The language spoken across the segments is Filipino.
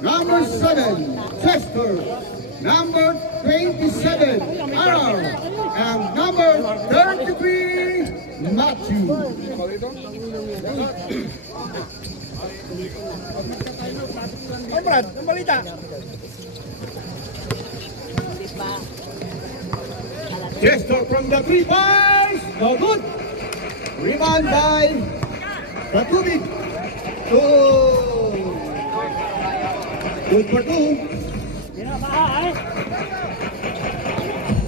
Number 7, Chester. Number 27, Aaron. And number 33, Matthew. Ay, Brad, ang balita. Chester from the 3 points. No good. Rebound by Katubig. Good for 2.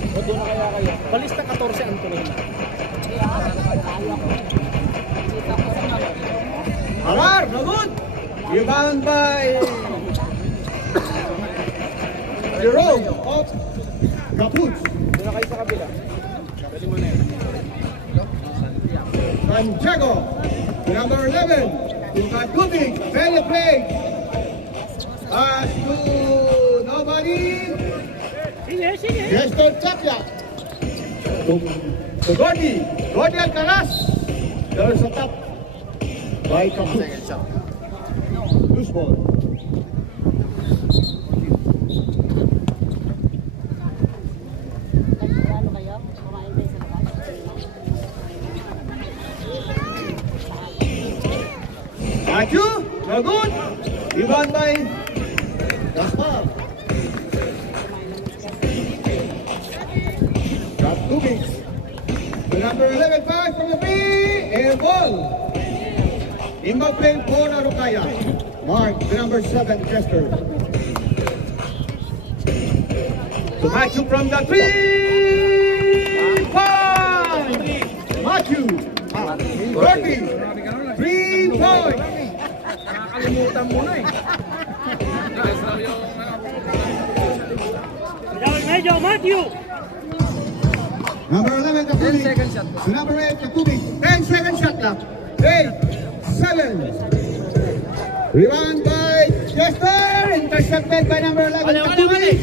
O doon na kaya kayo. Balista 14 ang tuloy na. Arar, no good. Rebound by Jerome of Capuch. Doon na kayo sa kabila. Dali mo na yan. Santiago, number 11, to Katubig, penetrate. Pass to nobody. Sige. Chester Chapia. To Gordy. Gordy Alcaraz. There's a tap by Capuch. Loose ball. Matthew, no good. Rebound by Gaspar. Katubig. The number 11 pass from the free. Air ball. Inbound play for Arukaya. Mark, the number 7, Chester. To Matthew from the 3 point. Matthew. 3 points. Nakakalimutan mo na eh. Medyo, Matthew! Number 11, Katubig. 10 second shot. Number 8, Katubig. 10 second shot left. 8, 7. Rebound by Chester. Intercepted by number 11, Katubig.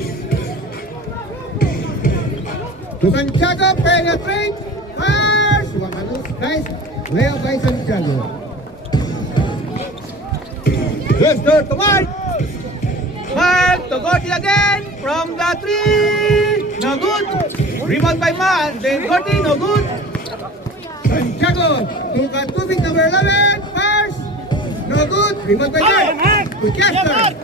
To Santiago, penetrate. Pass. Wakalus. Nice. Layup by Santiago. Chester to Mark. Mark to Gordy again. From the 3. No good. Rebound by Man. Then Gordy, no good. Santiago to Katubig, number 11. Pass. No good. Rebound by Man. To Chester.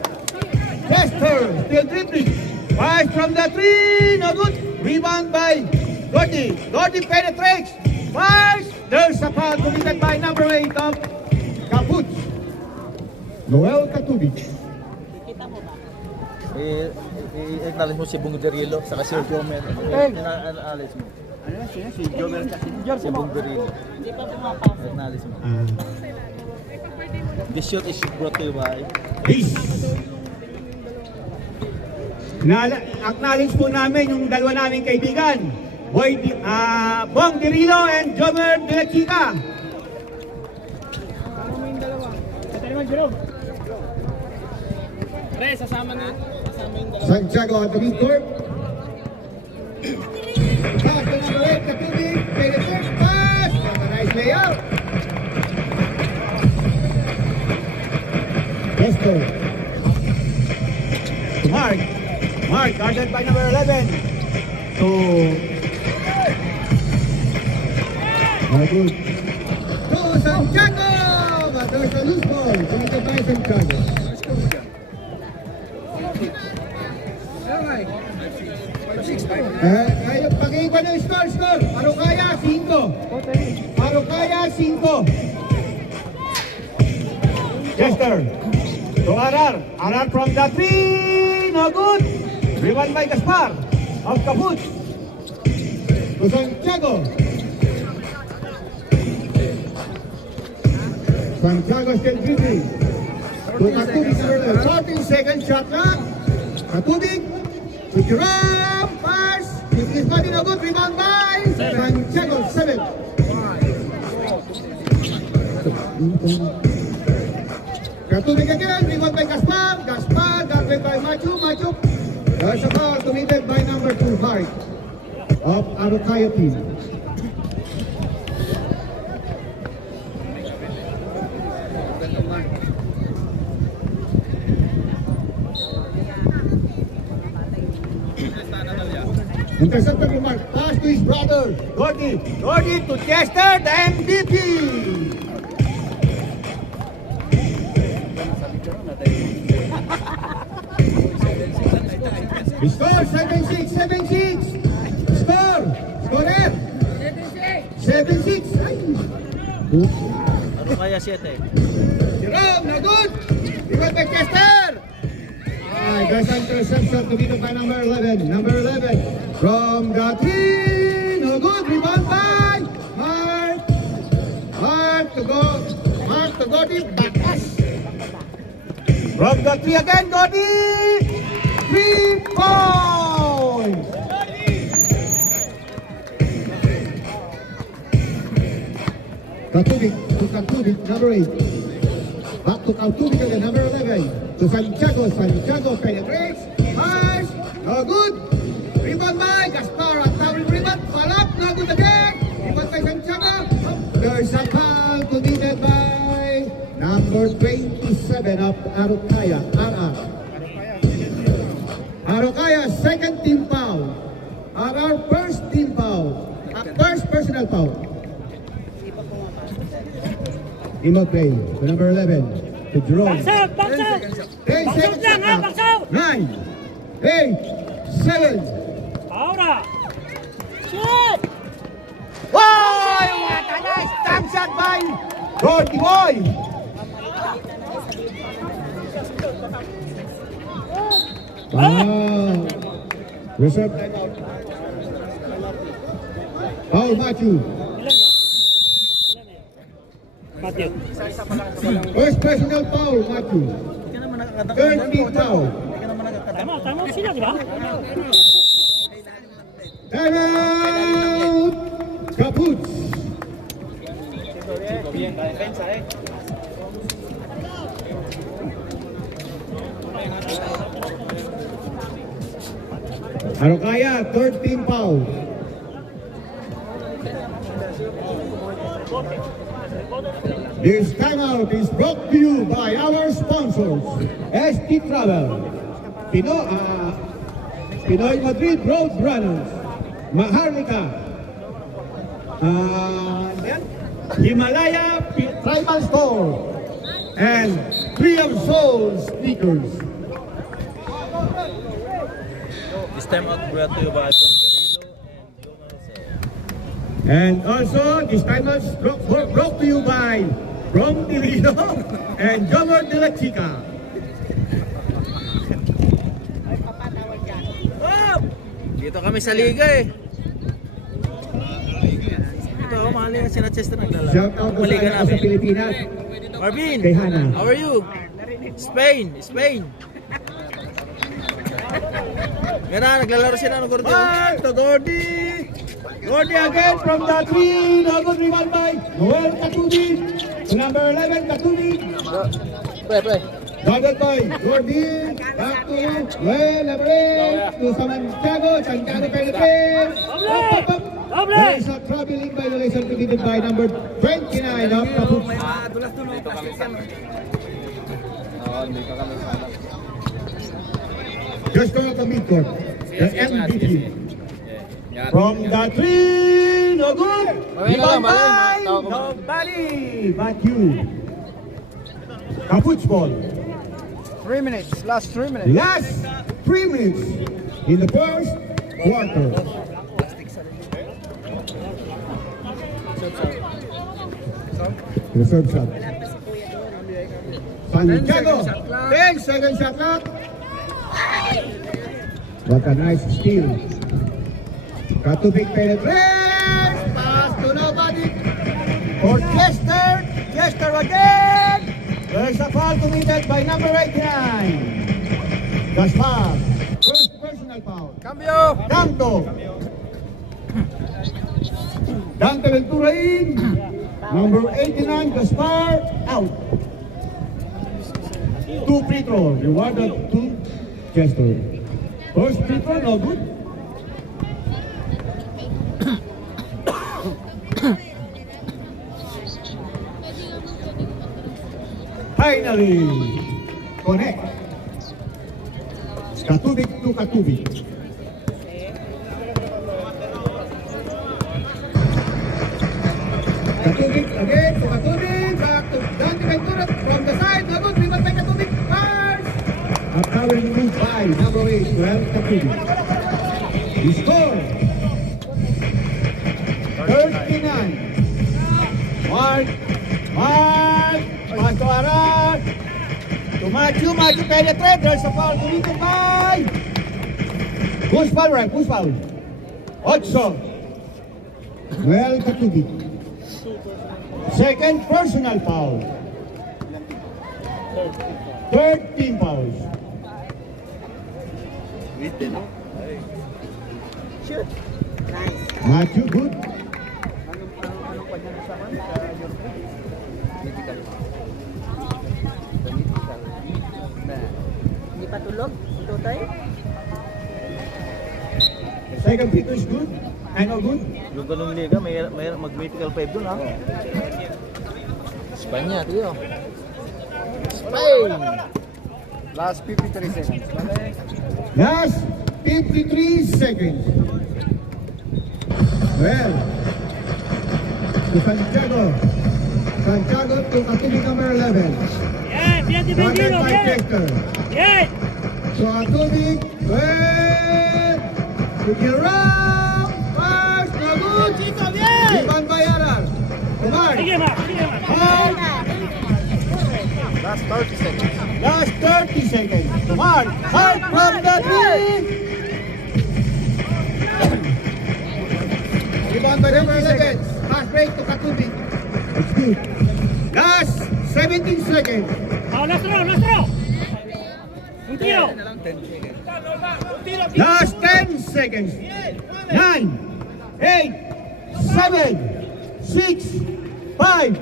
Chester still dribbling. Pass from the 3. No good. Rebound by Gordy. Gordy penetrates. Pass. There's a foul committed by number 8 of Capuch. Noel Katubig. I-acknowledge mo si Bong Derillo saka si Jomer. I-acknowledge mo. Ano yan siya? Si Jomer kasi. Si Bong Derillo. I-acknowledge mo. This shot is brought to you by Peace. Acknowledge po namin yung dalawa naming kaibigan. Bong Derillo and Jomer de la Chica. Kasama mo yung dalawa. Ito naman, Jerome. Pre, sasama na. Kasama yung dalawa. Santiago at the midcourt. Pass to number 8, Katubig. Penetrate. Pass. What a nice layout. Chester. To Mark. Mark guarded by number 11. To good. To Santiago. But there's a loose ball. Committed by Santiago. Pag-iwan ng score. Arukaya, 5. Arukaya, 5. Chester. To Arar. Arar from the 3. No good. Rebound by Gaspar of Capuch. To Santiago. Santiago still dribbling. To Katubig, 14 second shot na. Katubig. To Jerome. Pass. It is not in a good rebound by Santiago, 7. Katubig again. Rebound by Gaspar. Gaspar. Guarded by Machu. Machu. There's a foul committed by number 2, Mark of Arukaya team. Intercepted remark. Pass to his brother. Gordy to Chester, the MVP. Score 7-6, 7-6. Score. Score. 7-6. Ay. Ano kaya 7? Jerome, no good. Rebound by Chester. There's an interception to be done by number 11. Number 11 from the 3. No good. Rebound by Mark. Mark to go. Mark to go deep. Back pass. From the 3 again, Gordy. 3 points. Katubik to Katubik, number 8. Back to Katubik again, number 11. To Santiago. Santiago penetrates. Pass. No good. Rebound by Gaspar. At double rebound. Palap. No good again. Rebound by Santiago. There's a foul committed by number 27 of Arukaya. Arukaya, second team foul. Our first team foul. First personal foul. Team of play to number 11. To Jerome. Box out! 10 seconds lang, ha? left. Box out! 9, 8, 7. Ahora! Shoot! Wow! What a nice jump shot by Gordy Boy. Wow. Reserve timeout. Foul, Matthew. Matthew. First personal foul, Matthew. Hindi ka naman nakakadang. Third team foul. Hindi ka naman nakakadang. Tama sila, di ba? Timeout. Caputs. Arukaya, third team foul. This timeout is brought to you by our sponsors, ST Travel, Pinoy Madrid Road Runners, Maharlika, Himalaya Tribal Store, and Tree of Souls Sneakers. This time out brought to you by Bong Darillo And and Joe Marcel. also, this timeout is brought to you by Rom Divino and Jomar de la Chica. Dito kami sa liga eh. Ito ako, mahal nga sina Chester naglalaro. Shout out to Maliga sa namin. Pilipinas. Marvin, Kay Hana. how are you? Spain. Gana, naglalaro sila ng Gordy. Mark to Gordy. Gordy again from the 3. No good rebound by Noel Katubi. To number 11, Katubi. Pre. Guarded by Gordy. Back to Noel, number 8. To Santiago. Santiago penetrates. Up. There is a troubling violation committed by number 29 of Caputs. Just go up the midcourt. The MVP. From the 3, no good. Rebound by nobody but you. Caputs ball. 3 minutes. Last 3 minutes. Last 3 minutes in the first quarter. Reserve shot. Santiago. 10 seconds shot clock. What a nice steal. Katubik penetrates. Pass to nobody. For Chester. Chester again. There's a foul committed by number 89. Gaspar. First personal foul. Cambio. Danto. Dante Ventura in. Number 89, Gaspar, out. 2 free throws, rewarded to Chester. First free throw, no good. Finally, connect. Katubik to Katubik. Fake again to Katubig. Back to Dante Ventura from the side. No good. Rebound by Katubig. Fires. A powering move by number 8, Joel Katubig. The score. 39. Mark. Pass to Aran. To Matthew penetrate. There's a foul committed by. Who's foul, right? Who's foul? Otso. Well, Katubig. Second personal foul. 13 fouls. Matthew, good. Hindi pa tulog? Tutoy? Second free throw is good. Ano good? Yung ganung liga, may mag-vertical 5 dun ha. Espanya, tiyo. Spain! Last 53 seconds. Last 53 seconds. Well, to Santiago. Santiago to Katubig number 11. Guarded by Chester. So Katubig, well, to Giram. Pass, no good. Rebound by Aran. Kumar. Hard. Last 30 seconds. Last 30 seconds. Kumar. Hard from the three. Rebound by number 11. Pass break to Katubig. It's good. Last 17 seconds. Last row! Un tiro! Last 10 seconds. 9, 8, 7, 6, 5,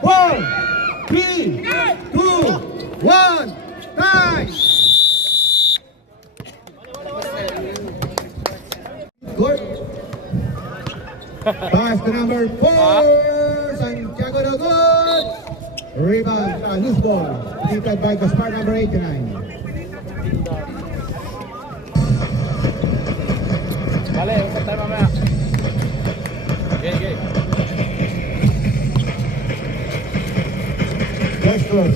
4, 3, 2, 1. Time. Good. Pass to number 4. Santiago no good. Rebound. Loose ball. Defended by Gaspar number 89. Vale, un tayo mamaya. Okay. Westwood.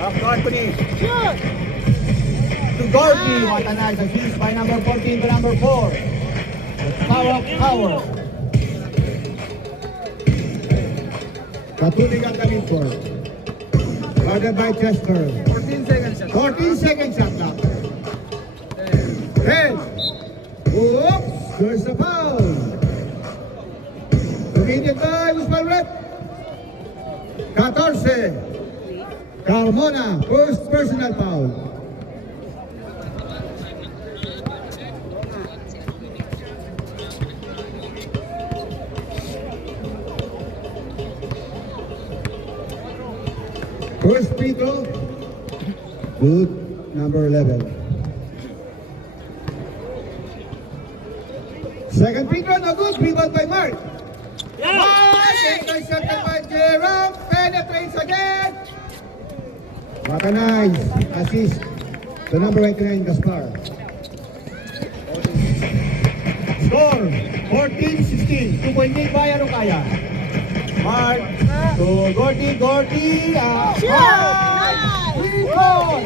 Up to Anthony. Shoot! To Gordy. What a nice assist by number 14 to number 4. Power. Katubig ang coming for. Guarded by Chester. 14 seconds. 14 seconds shot clock. 10. Oops! There's a foul. Committed by Guzman Rep. 14. Carmona, first personal foul. First free throw. Good, number 11. Second free throw, no good. Rebound by Mark. Intercepted by Jerome. Penetrates again. What a nice assist to number 89, Gaspar. Score, 14-16. 2.8 by Arukaya. Mark to Gordy. Free throw.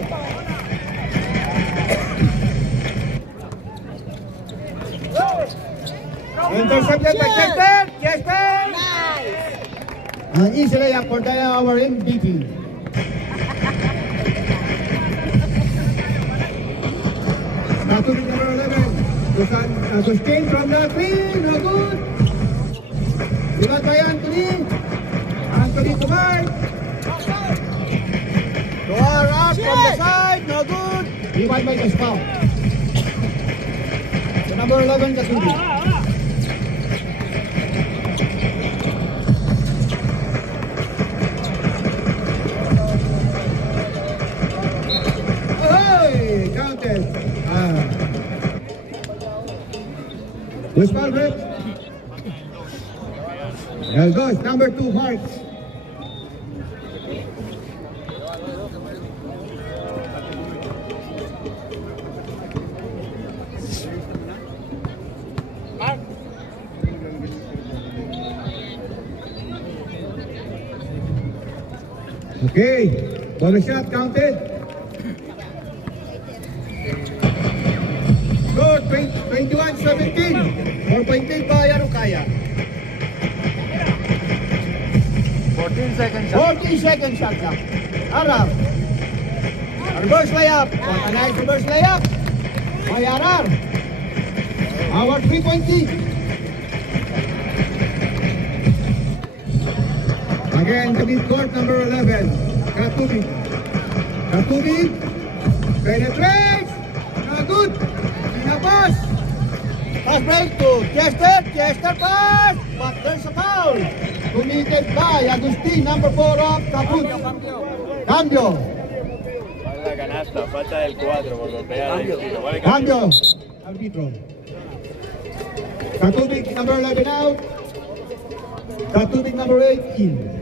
Intercepted by Chester. Ang easy layup for our MVP. Katubig number 11. To Spain from the three. No good. Rebound by Anthony. Anthony to Mark. To Aran from the side. No good. Rebound by Gaspar. To number 11, Katubig. Counted. Who's Margaret? There goes number 2, Mark. Okay, bonus shot counted. Good, 21-17. 4.8 by Arukaya. 14 seconds shot. 40 second shot clock. Arar. Reverse layup. What a nice reverse layup. By Arar. Our 3-point lead. Again, the midcourt number 11. Katubig. Katubig. Penetrates. Not good. Pinabas. Pass break to Chester. Chester pass. But there's a foul. Committed by Agustin, number 4 of Caput. Cambio. La canasta, falta del 4 por golpear el tiro. Vale, Cambio. Arbitro. Katubig, number 11 out. Katubig, number 8 in.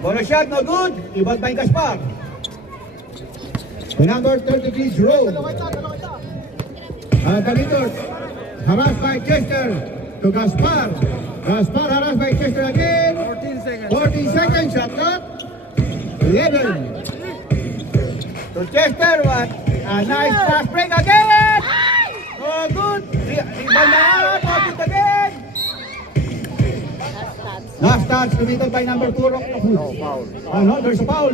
Bonus shot, no good. Ibang by Gaspar. The number 33 Jerome. Dalitor. Harassed by Chester to Gaspar. Gaspar harassed by Chester again. 14 seconds. 14 seconds shot clock. 11. To Chester, what a nice pass break again. Oh, good. Rebound na out. Off again. Last touch committed by number 2 of Caput. No, foul. No, there's a foul.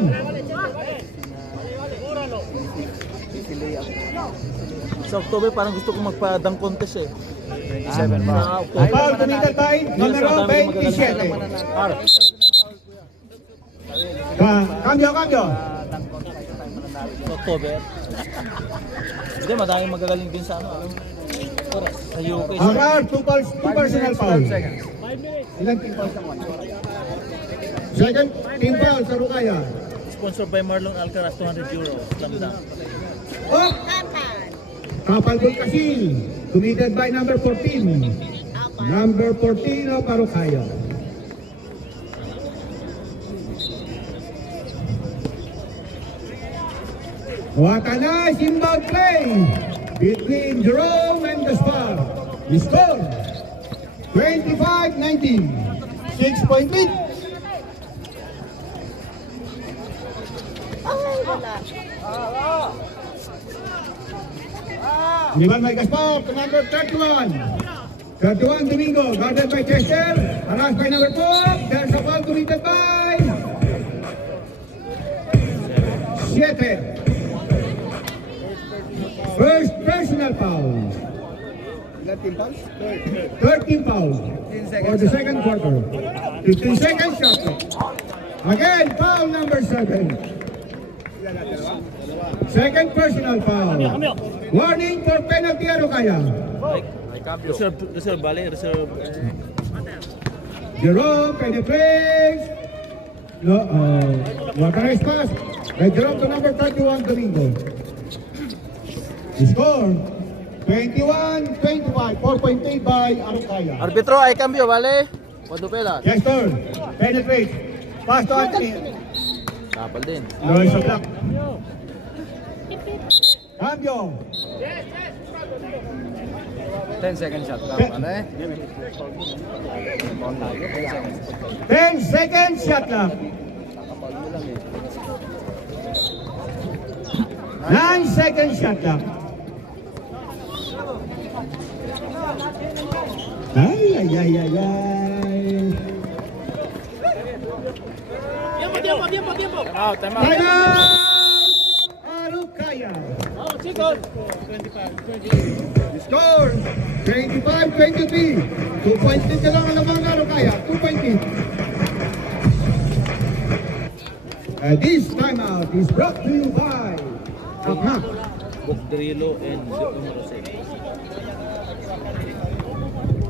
Sa October parang gusto ko magpa-dunk contest eh. 27 foul. Sa October. Foul committed by numero 27. Cambio. Sa October. Hindi, madaming magagaling din sa ano. Sa UK. Arar, two personal foul. 12 seconds. Ilang team fouls naman? Second team foul sa Rukaya. Sponsored by Marlon Alcaraz, €200. Slam dunk. Oh! Kapal Bulkasil. Committed by number 14. Number 14 of Arukaya. What a nice inbound play between Jerome and Gaspar. The score 25-19. 6-point lead. Liban by Gaspar to number 31. 31 Domingo, guarded by Chester. Harassed by number 4. There's a foul committed by 7. First personal foul. 13 fouls for the second quarter. 15 seconds shot. Again, foul number 7. Second personal foul. Warning for penalty Arukaya. Reserve, bale, reserve. Jerome penetrates. No, what a nice pass by Jerome to number 31 Domingo. The score 21-25, 4.8 by Arukaya. Arbitro, ay cambio, vale? Cuando pela? Chester penetrates. Pass to Anthony. Kapal din. No, it's a block. Cambio. 10 seconds shot. Ano 10 seconds shot clock. 9 seconds shot clock. Ay. Tiempo. Out. Time out! Arukaya. The score 25-23. 2-point lead na lang ang lamang Arukaya. 2-point lead. This timeout is brought to you by Akma. Bogdarilo and Jose.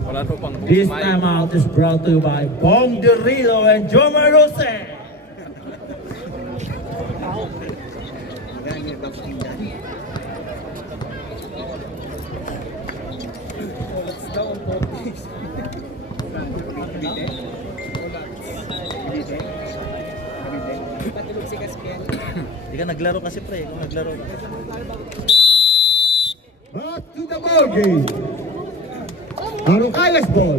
Wala to pang This timeout is brought to you by Bong Derrilo and Jomar Jose. Hindi ka naglaro kasi pre, kung naglaro. Back to the ball game. highest ball.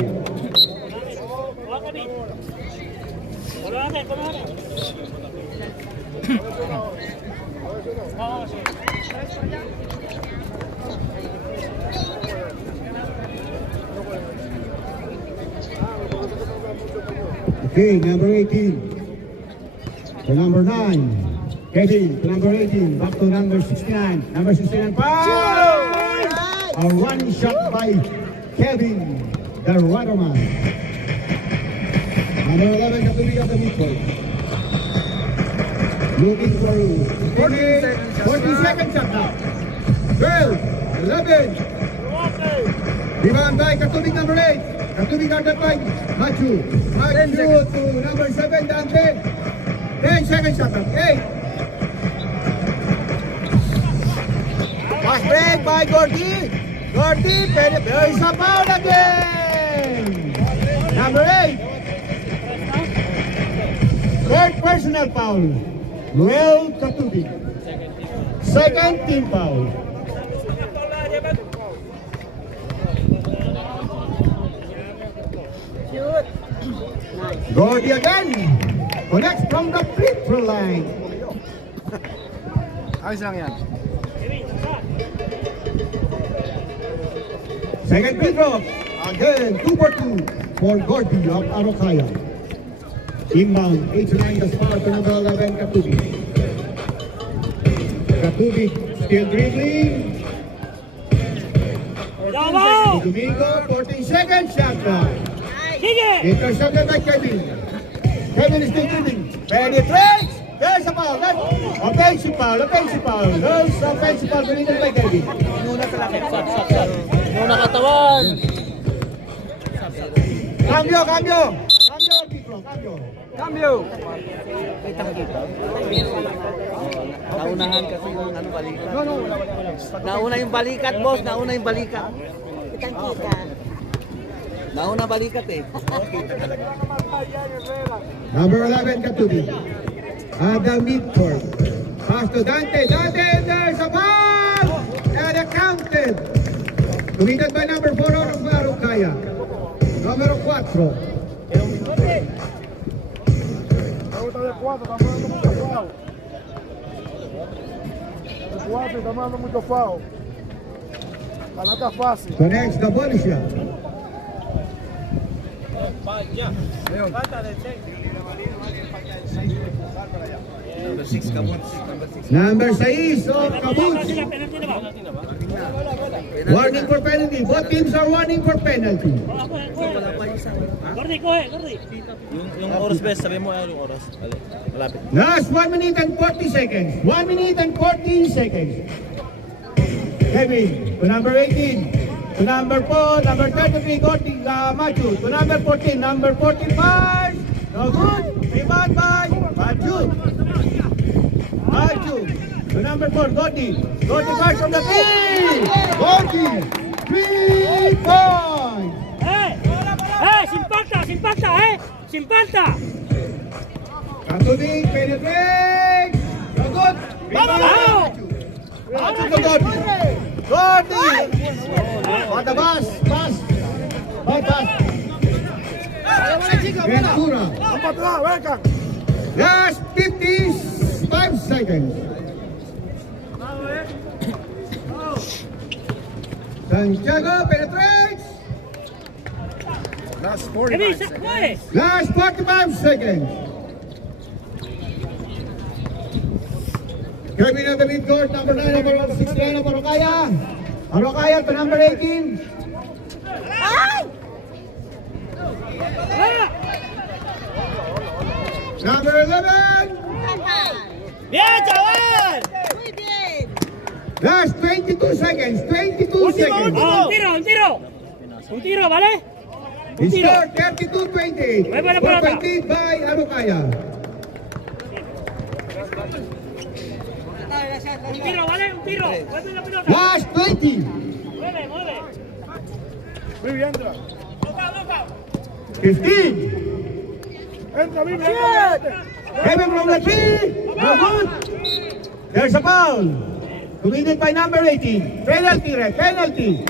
Okay, number 18. To number 9. Kevin, to number 18. Back to number 69. Number 69, foul! A running shot by Kevin, the Waterman. Number 11, Katubi of the midcourt. Looking for 40 seconds shot now. 12, 11. Rebound by Katubi, number 8. Katubi guarded by Matthew. Matthew to number 7, Dante. 10 seconds shot now. 8. Pass break by Gordy. Gordy, there is a foul again. Number 8. Third personal foul. Noel Katubi. Second team foul. Shoot. Nice. Gordy again. Connects from the free throw line. Ayos lang yan. Second free throw. Again, 2 for 2 for Gordy of Arokaya. Inbound, 8-9 the spot to number 11, Katubi. Katubi still dribbling. Domingo, 14 seconds, shot clock. Intercepted by Kevin. Kevin is still dribbling. Penetrates. There's a foul. Offensive foul. Offensive foul. There's offensive foul. Committed by Kevin. Muna katawan. Cambio, cambio. Cambio, Pico, cambio. Cambio! Naunahan kasi yung ano, balikat. Nauna yung balikat, boss. Nauna yung balikat. Kitang-kita. Nauna balikat eh. Number 11, Katubi. At the midcourt. Pass to Dante. Dante, there's a foul! And accounted. Committed by number 4 of Arokaya. Number 4. Connects the body shot. Number 6 of Caboose. Warning for penalty. Both teams are warning for penalty. Yung oras best, sabi mo yung oras. Malapit. Last 1 minute and 40 seconds. 1 minute and 14 seconds. Kevin to number 18. To number 4, number 33, Gordy Matthew. To number 14, number 45. No good. Rebound by Matthew. Matthew. To number 4, Gordy. Gordy fires from the three. Gordy. 3 points. Simpalta! Katubi penetrates. No good. Rebound by Matthew. To Gordy. Gordy. On the bus. Pass. Bypass. Ventura. Last 55 seconds. Santiago penetrates. Last 45 seconds. Last 45 seconds. Kevin at the midcourt, number 9, number 69 of Arokaya. Arokaya to number 18. Number 11. Bien, chaval! Muy bien. Last 22 seconds. 22 seconds. Un tiro, ¿vale? It's score 32-28. Mueve la pelota. 4-20 by Arokaya. Un tiro, ¿vale? Un tiro. Mueve la pelota. Last 20. Mueve. Muy bien, 15. Kevin from the tree. No good. There's a foul. Committed by number 18. Penalty, ref. Penalty.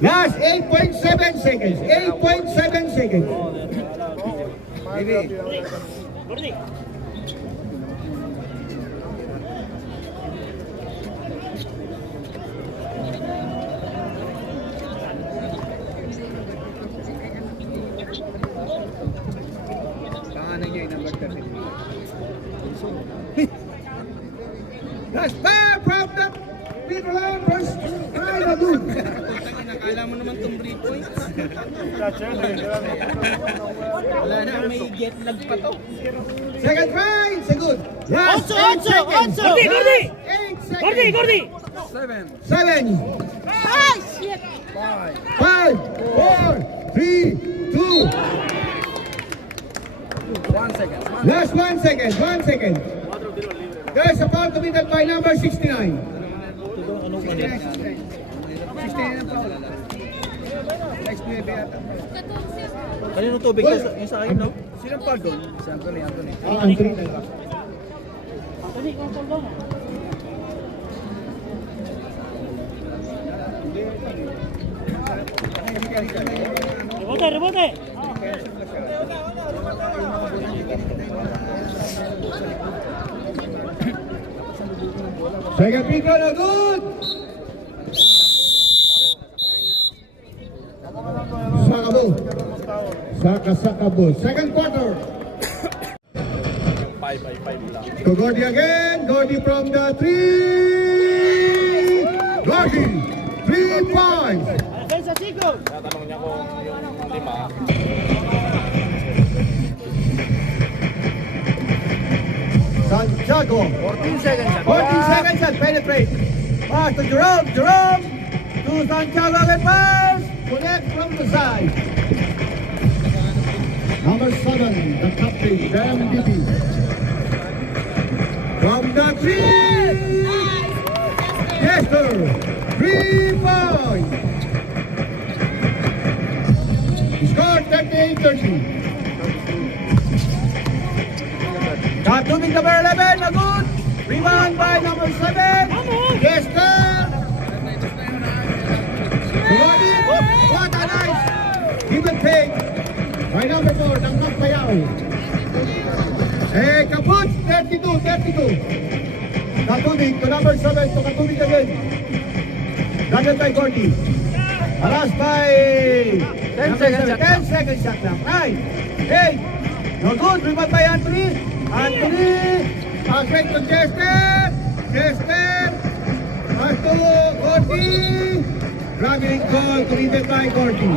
Last 8.7 seconds. 8.7 seconds. Gordy. Last pair from the middle line first. Try na good. Nakala mo naman itong 3 points. Wala na, may get lag pa to. Second try. It's a good. Last 8 seconds. Gordy, Gordy. 8 seconds. Gordy, Gordy. 7, Ay, shit! 5, 4, 3, 2. 1 second. Last 1 second. 1 second. There's a foul committed by number 69. Anong kanina? Kanino tubig? Yung sa akin, no? Sinong foul doon? Si Anthony. Anthony. Rebote, rebote. Second free throw na good. Sakabo. Second quarter. 5 lang. To Gordy again. Gordy from the 3. Gordy. 3 points. Defensa, Chico. Tatanong niya kung yung 5. Santiago. 14 seconds. 14 seconds shot. Penetrate. Pass to Jerome. Jerome. To Santiago again. Pass. Connect from the side. Number 7, the captain, the MVP. From the 3. Chester. 3 points. Score 38-30. Katubig number 11, a good. Rebound by number 7. Chester. What a nice give and take by number 4, ng Magpayaw. Kaput, 32. Katubig to number 7, to Katubig again. Dagdag by Gordy. Alas by 10 seconds shot 10 seconds shot lang. 9, 8. No good. Rebound by Anthony. Straight to Chester. Pass to Gordy. Traveling call committed by Gordy.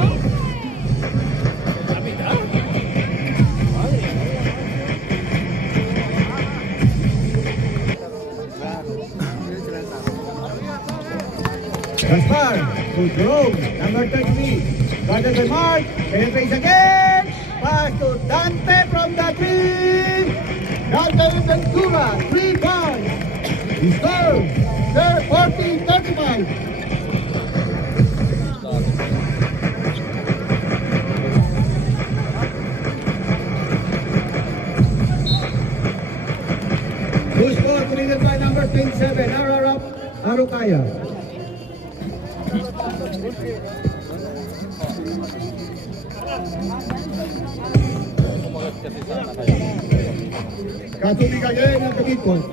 Gaspar to Jerome, number 33. Guarded by Mark. Penetrates again. Pass to Dante from the 3. Dante with Ventura. 3 points. He scores. 40-35. Who's score committed by number 27, Arukaya. Katubig again at the midpoint.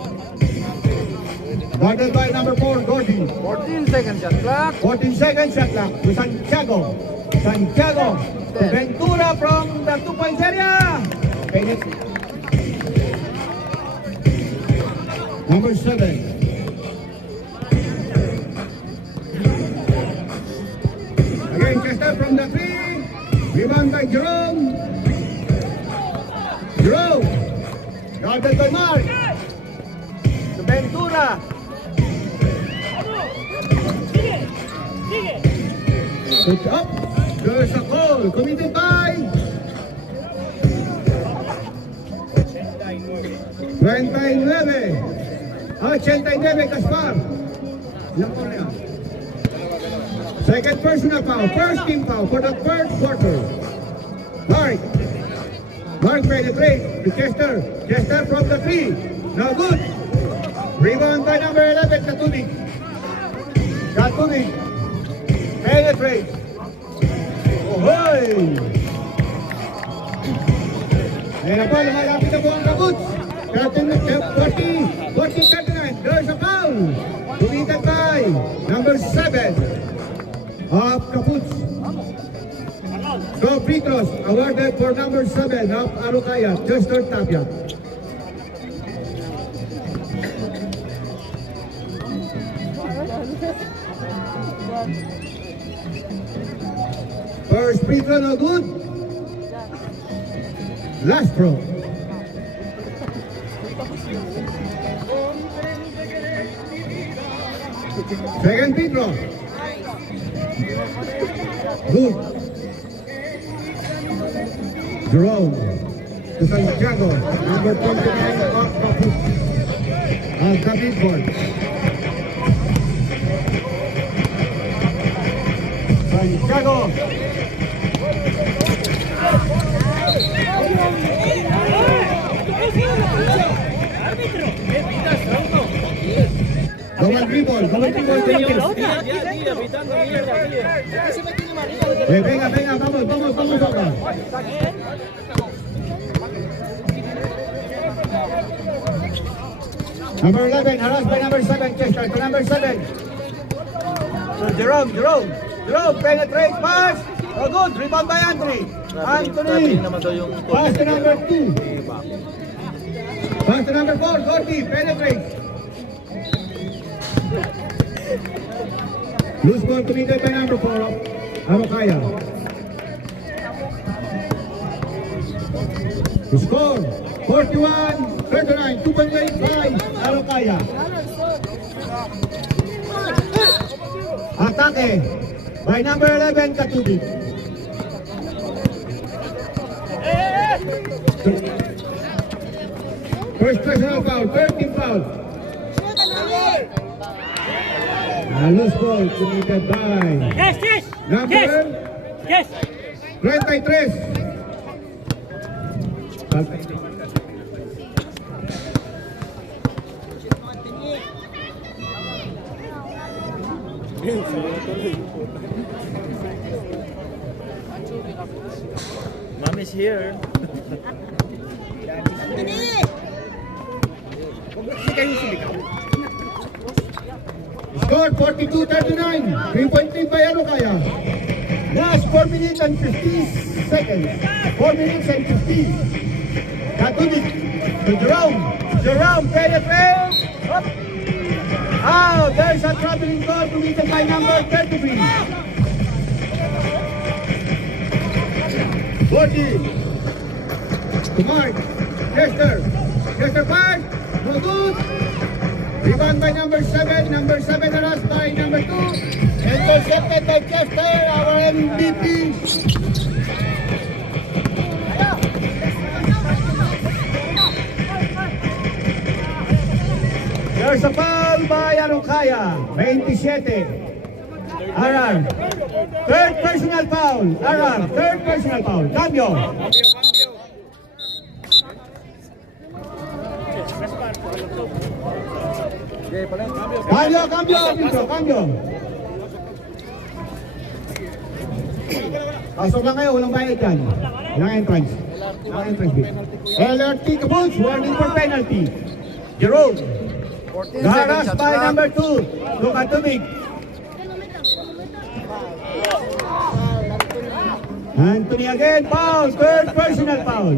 Guarded by number 4, Gordy. 14 seconds shot clock. 14 seconds shot clock to Santiago. To Ventura from the 2-point area. Number 7. Again, Chester from the 3. Rebound by Jerome. Guarded by Mark. To Ventura. Put up. There's a call committed by 89 Gaspar. Second personal foul. First team foul for the third quarter. Mark penetrates to Chester. Chester from the 3. No good. Rebound by number 11, Katubig. Penetrates. Hoy! Ayan na po, lumalapit na po ang Kabuts. 40-39, there's a foul. Committed by number 7 of Kabuts. So free throws awarded for number 7 of Arukaya, Chester Tapia. First free throw no good. Last throw. Second free throw. Good. Jerome to Santiago, number 29 of Kaput. The midboard. Santiago. Gawang dribble, Philippines. Venga, vamos. Number 11, harassed by number 7, Chester, to number 7. So Jerome, penetrate pass. Oh, good, rebound by Anthony. Anthony, naman daw yung Pass to number 2. Pass to number 4, Gordy, penetrate. Loose ball committed by number 4, Arukaya. To score, 41-39, 2.85, Arukaya. Atake by number 11, Katubig. First personal foul, 13 foul. Loose ball committed by Yes. number Yes. 33. Mommy's here. Score 42-39, 3.3 by Arukaya. Last 4 minutes and 50 seconds. 4 minutes and 50. Katubig to Jerome penetrates. Oh, there's a traveling ball committed by number 33. Gordy to Mark. Chester pass. No good. Rebound by number 7. Number 7 harassed by number 2. Intercepted by Chester, our MVP. There's a foul by Arukaya. 27. RR. Third personal foul. RR. Third personal foul. Cambio. Cambio. Pasok lang kayo, walang bayad dyan. Walang entrance. LRT Kabuts, warning for penalty. Jerome. Harassed by number 2. Katubig. Anthony again, foul. Third personal foul.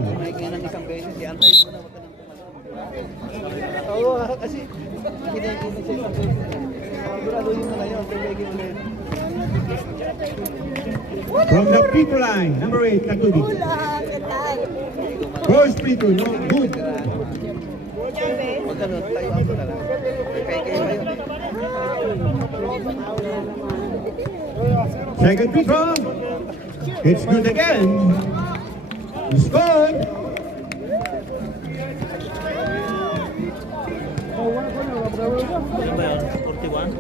From the free throw line, number 8, Katubig. First free throw, no good. Second free throw. It's good again. Scored. Ano ba yun? 41?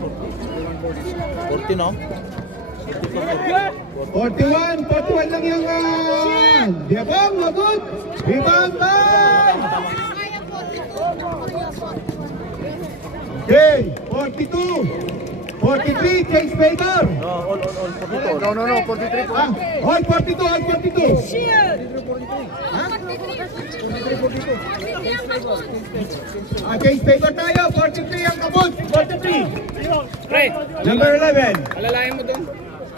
40 no? 41 lang yung Diabong, no good. Rebound by. Okay, 42. 43, change favor. All, 42. No, 43 po. All 42, all 42. Shield. Change favor tayo, 43 ang kabut. 43. Pre, Number 11. alalayan mo doon.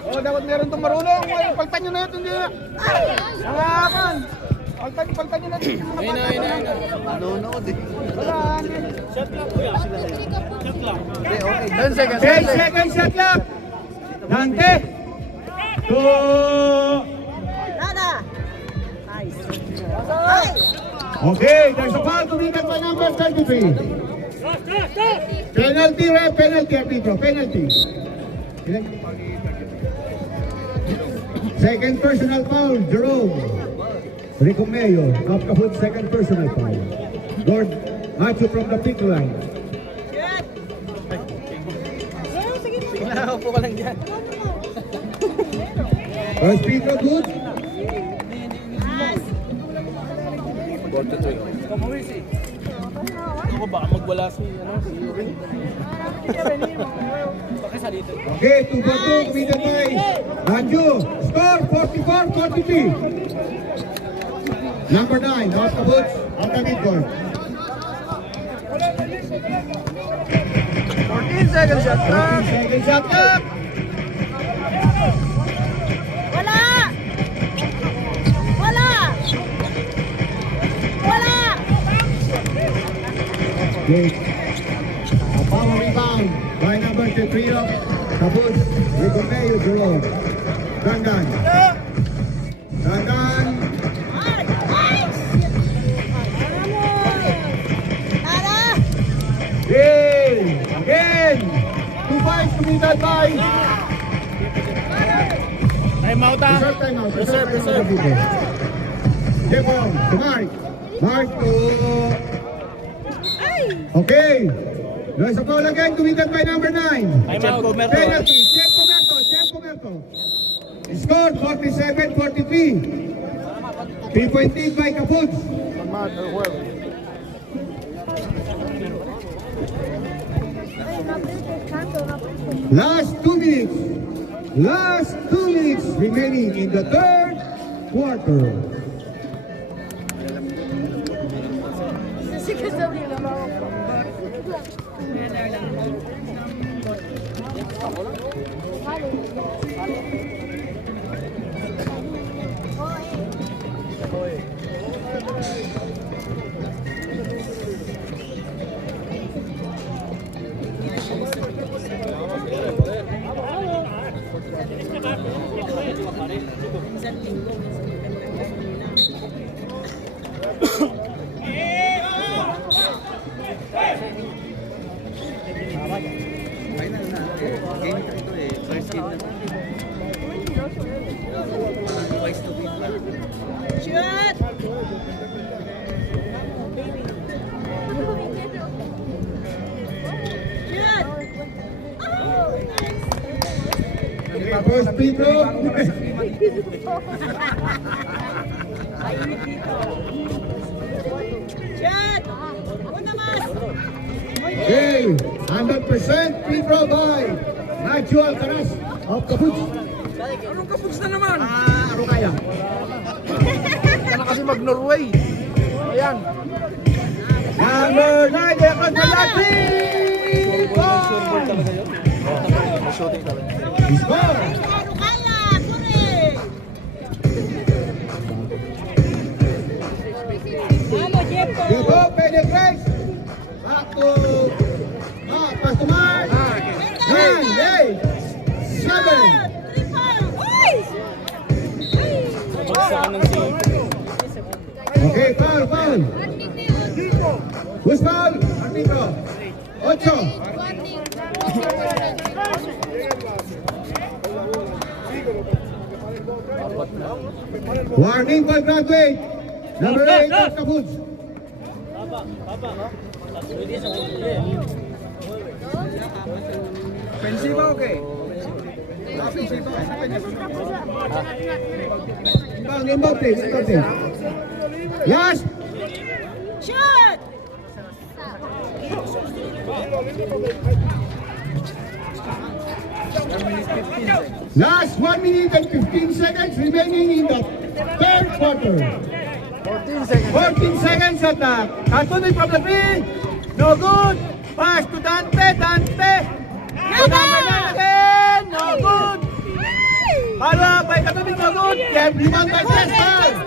Oh, dapat meron itong marunong. Ay, paltan nyo na ito. Hindi na. Nangaman. Paltan nyo na ito. Ayun na. Nanonood eh. Wala. Okay, 10 seconds. 10 seconds shot clock. Dante. To... Nada. Nice. Ay. Okay, there's a foul committed by number 33. Penalty, arbitro, penalty. Second personal foul, Jerome. Rico Mayo, of Kaput, second personal foul. Lord Macho from the pick line. Nakaupo ka lang dyan. First Pedro, good. 42. Ako baka magwala si Yuri. Baka sa dito. Okay, 2-2, committed by Anju. Score 44-43. Number 9, off Kaput, on the midcourt. 14 seconds shot clock. 14 seconds shot clock. Wala. Wala. Wala. Okay. A power rebound by number 3 of Kaput, Rico Mayo, Jerome. Dandan. Dandan. Ay. Ay. Nada. Hey, again. 2 points committed by. Time out ah. Reserve timeout. Reserve timeout. Jebon to Mark. Mark to. Okay. There's a foul again committed by number 9. Time out. Penalty. Chef Comerto. Scored 47-43. 3-point lead by Kaput. Last 2 minutes. Last 2 minutes remaining in the third quarter. Shoot. First free throw. Shoot. Una mas. Okay, 100% free throw by Nacho Alcaraz of Kaput. Anong kaputs na naman? Ano kaya? Kaya na kasi mag-Norway. Ayan. Number 9, there goes the last three. Scoreboard talaga yun. May shooting talaga. Score. Ano kaya? Kure. Vamos, Jepo. Dito, penetrates. Back to pass to Mark. 9, 8, 7. Bagsakan ng si... Okay, foul. Who's foul? Arbitro. 8. Warning for graduate. Number 8 of Kaput. Pensiva okay. Inbound please. Last. Shoot. Last 1 minute and 15 seconds remaining in the third quarter. 14 seconds. 14 seconds attack. Katuloy from the three. No good. Pass to Dante. Dante. To number 9 again. No good. Follow up by Katuloy. No good. Kept rebound by Chester.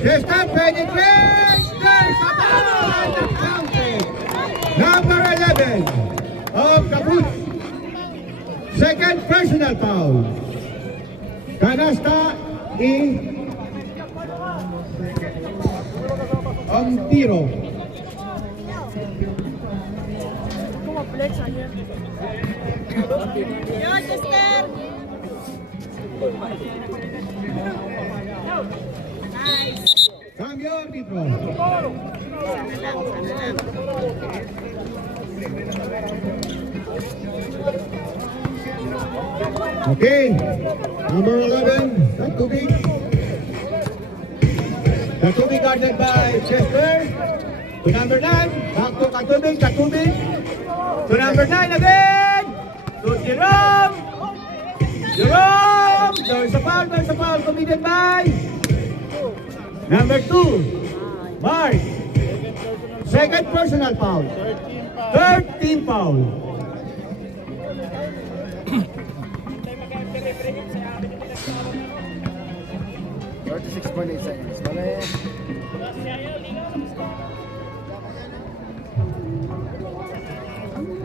Chester penetrates. There's a foul and the counted. Number 11 of Kaput. Second personal foul. Canasta ang tiro. Yun, sister. Nice. Cambio arbitro. Okay, number 11, Katubi. Katubi guarded by Chester. To number 9, back to Katubi. Katubi. To number 9 again. To Jerome. Jerome. There's a foul. There's a foul committed by number 2, Mark. Second personal foul. 13 foul. seconds. Bale.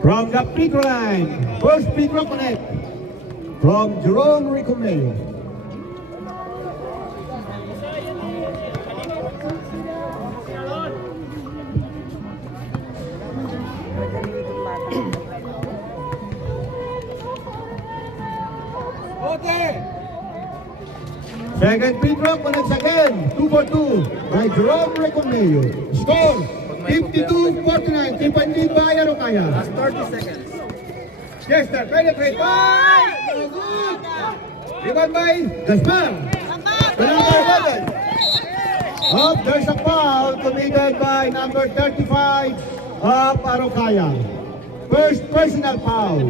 From the free throw line, first free throw connect from Jerome Ricomeo. Second free throw connects again, 2 for 2 by Jerome Ricomeo. Score 52-49, 3-point lead by Arokaya. Last 30 seconds. Chester penetrate by no good. Rebound by Gaspar. The number 11. Oh, there's a foul committed by number 35 of Arokaya. First personal foul.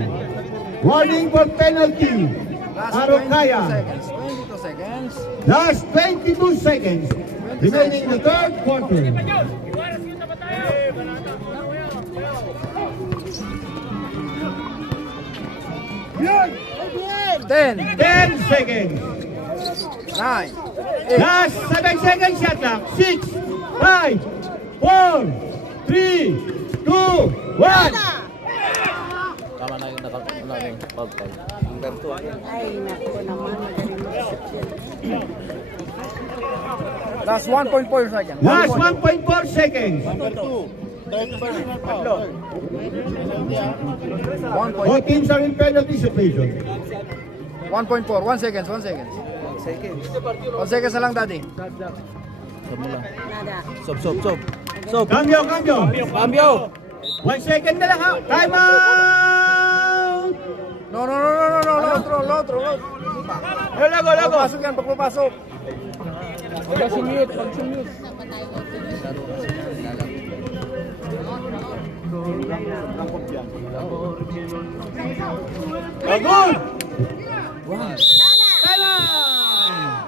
Warning for penalty. Last 22 Arokaya. seconds. 22 seconds. Last 22 seconds remaining in the third quarter. Ten. 10 seconds. 9. Last 7 seconds shot clock. 6, 5, 4, 3, 2, 1. Tama na yung nakalagay. Foul. Number 2. Ay, naku naman. Magaling mag-isip yan. Last 1.4 seconds. Last 1.4 seconds. All teams are in penalty situation. 1.4. 1 seconds. 1 seconds. 1 seconds na lang, daddy. Sob mo lang. Nada. Sob. Cambio, cambio. Cambio. 1 second na lang ha. Time out! No. Lotro. Lago. Pagpapasok yan, pagpapasok. Pag-sumute. Lago! Nada. Time out!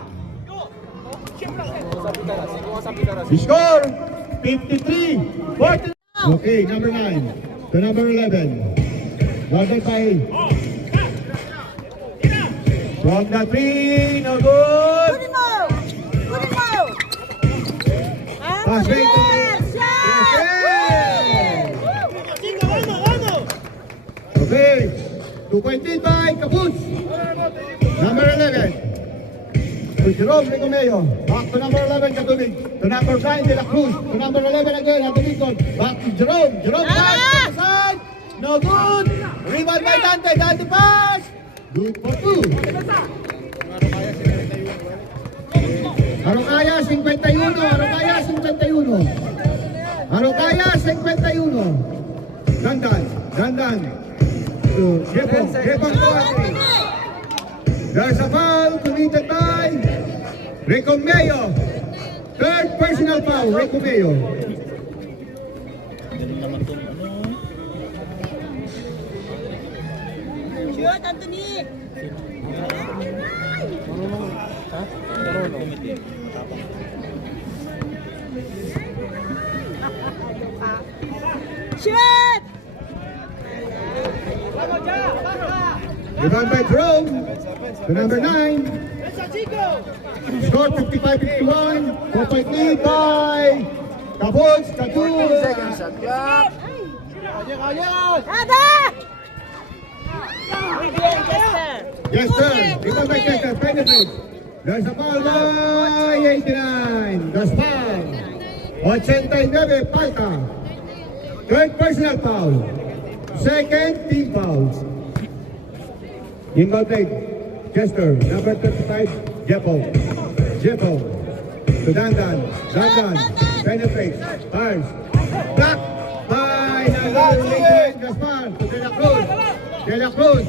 The score 53-49. Okay, number 9 to number 11. Guarded by From the 3, no good. Kunin mo! Pass Vamos, rate to yes! Yes! Okay, 2-point lead by Kaput. Number 11. To Jerome Ricomeo. Back to number 11, Katubig. To number 9, De La Cruz. To number 11 again, Atolicon. Back to Jerome. Jerome pass to the side. No good. Rebound by Dante. Dante pass. Good for 2. Arokaya 51. Arokaya 51. Dandan. Jepang Coate. There's a foul committed by Ricomeo. Third personal foul, Ricomeo. Ganun naman itong ano. Shoot, Anthony! Marunong. Ha? Marunong. Shoot! Rebound by Jerome to number 9. Score 55-51. 4-point lead by Cabots, 14 Cabots. seconds shot clock. Ada! Chester, rebound by Chester, penetrate. There's a foul by 89. There's foul. 89, falta. Third personal foul. Second team foul. Inbound play. Chester, number 35, Jeppo. Jeppo. To Dandan. Dandan. Penetrate. Fires. Block by number 88, Gaspar. To De La Cruz. De La Cruz.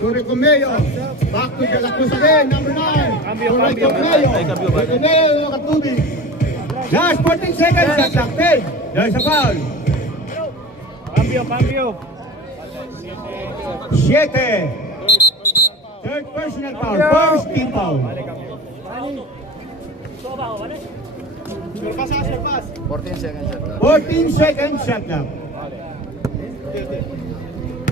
To Recomeo. Back to De La Cruz again. Number 9. To Recomeo. Recomeo, nakatubig. Last 14 seconds at clock 10. There's a foul. Cambio. 7. Third personal foul. First team foul. 14 seconds shot clock. 14 seconds shot clock.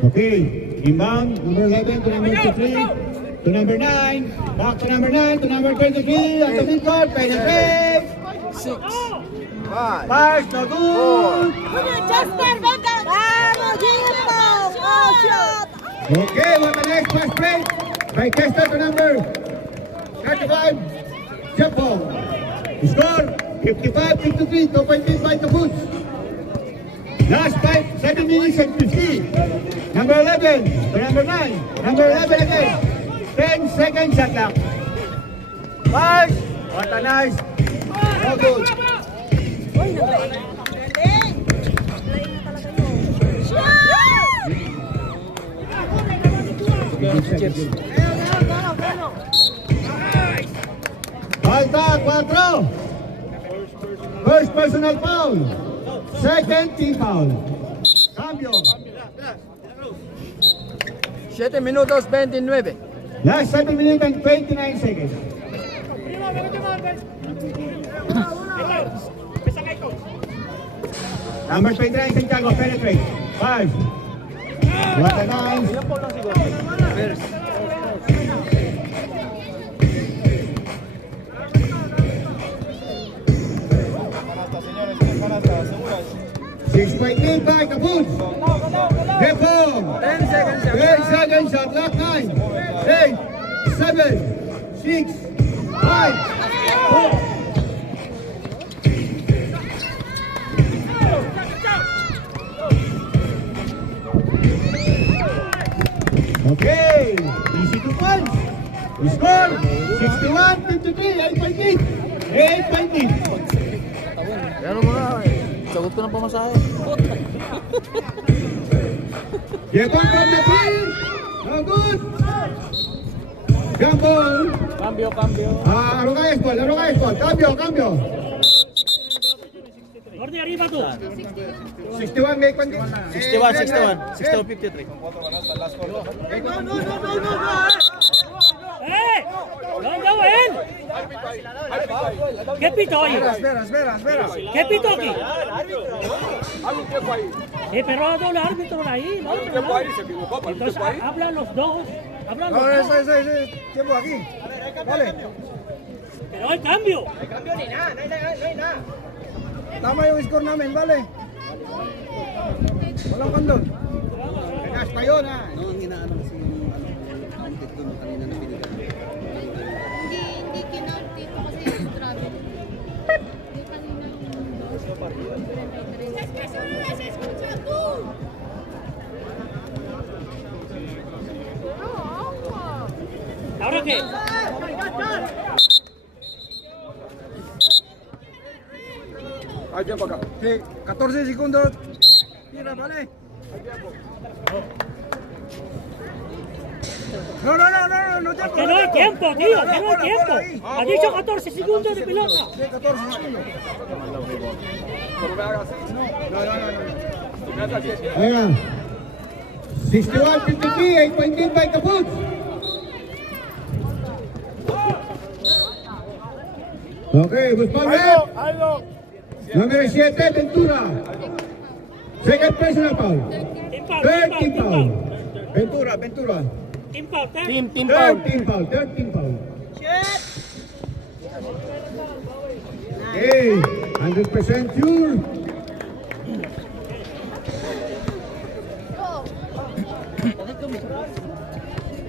Okay. Inbound. Number 11 to number 23. To number 9. Back to number 9. To number 23. At the midcourt. Penetrate. 6, 5, Fires. No good. Jasper, venga! Vamos, Jimbo! Oh, shot! Okay. What the next fast break? By Kester to number 35. Jeppo. Score 55-53. 2-point lead by the Boots. Last 7 minutes and 50. Number 11 to number 9. Number 11 again. 10 seconds shot clock. Pass. What a nice. No good. Uy, naglaing. Galing! Naglaing na talaga yun. Shoot! Falta 4. First personal foul. Second team foul. Cambio. 7 minutos 29. Last 7 minutes and 29 seconds. Number 29, Santiago, penetrate. 5. What a nice. Six-point lead by Cabots. Defo. 10 seconds shot 10 clock. seconds shot clock. 9, 8, 7, 6, 5, 4. Okay, easy to punch. We score 61-53, 8-point lead. 8-point lead. Pero mo na. Sagot ko ng pamasahe. Jeppo from the three. No good. Jambol. Cambio. Arrogayes ball. Cambio. Gordi, arriba tú. 61, may kwandi. 61, 53. ¿Dónde va él? ¿Qué pito ahí? Espera. ¿Qué pito aquí? Pero ha dado el árbitro ahí, ¿no? Entonces hablan los dos. Hablan los dos. Ese. Tiempo aquí. Vale. Pero hay cambio. Tama yung score namin, vale? Walang kandon. Gas pa yun, ha? Hindi kinount dito kasi yung travel. Yung kanina. ¿Ahora qué? Okay, 14 segundos. Tira, vale? No tiempo. Que no hay tiempo, tío, que no hay tiempo. Ha dicho 14 segundos de pelota. Sí, 14 segundos. Ayan. 61-53, 8-point lead by Caputs. Okay, Guzman red. Number 7, Ventura. Second personal foul. Third team foul. Ventura. Team foul, Third team foul. Okay, 100% sure.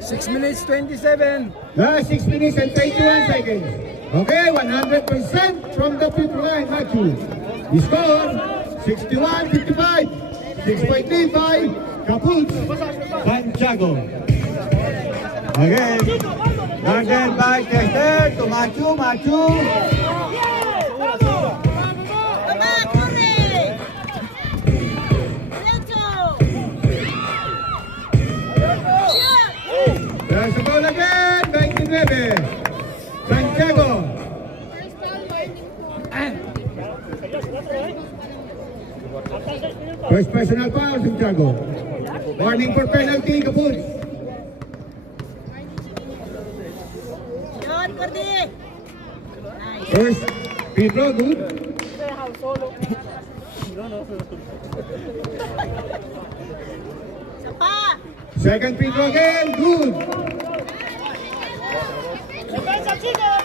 6 minutes 27. Last 6 minutes and 21 seconds. Okay, 100% from the free throw line, Matthew. The score, 61-55. 6-point lead by Caputs Santiago. Again, guarded by Chester to Machu. There's the ball again, 29. Santiago. First personal foul, Santiago. Warning for penalty, Caputs. First free throw, good. Second free throw again, good.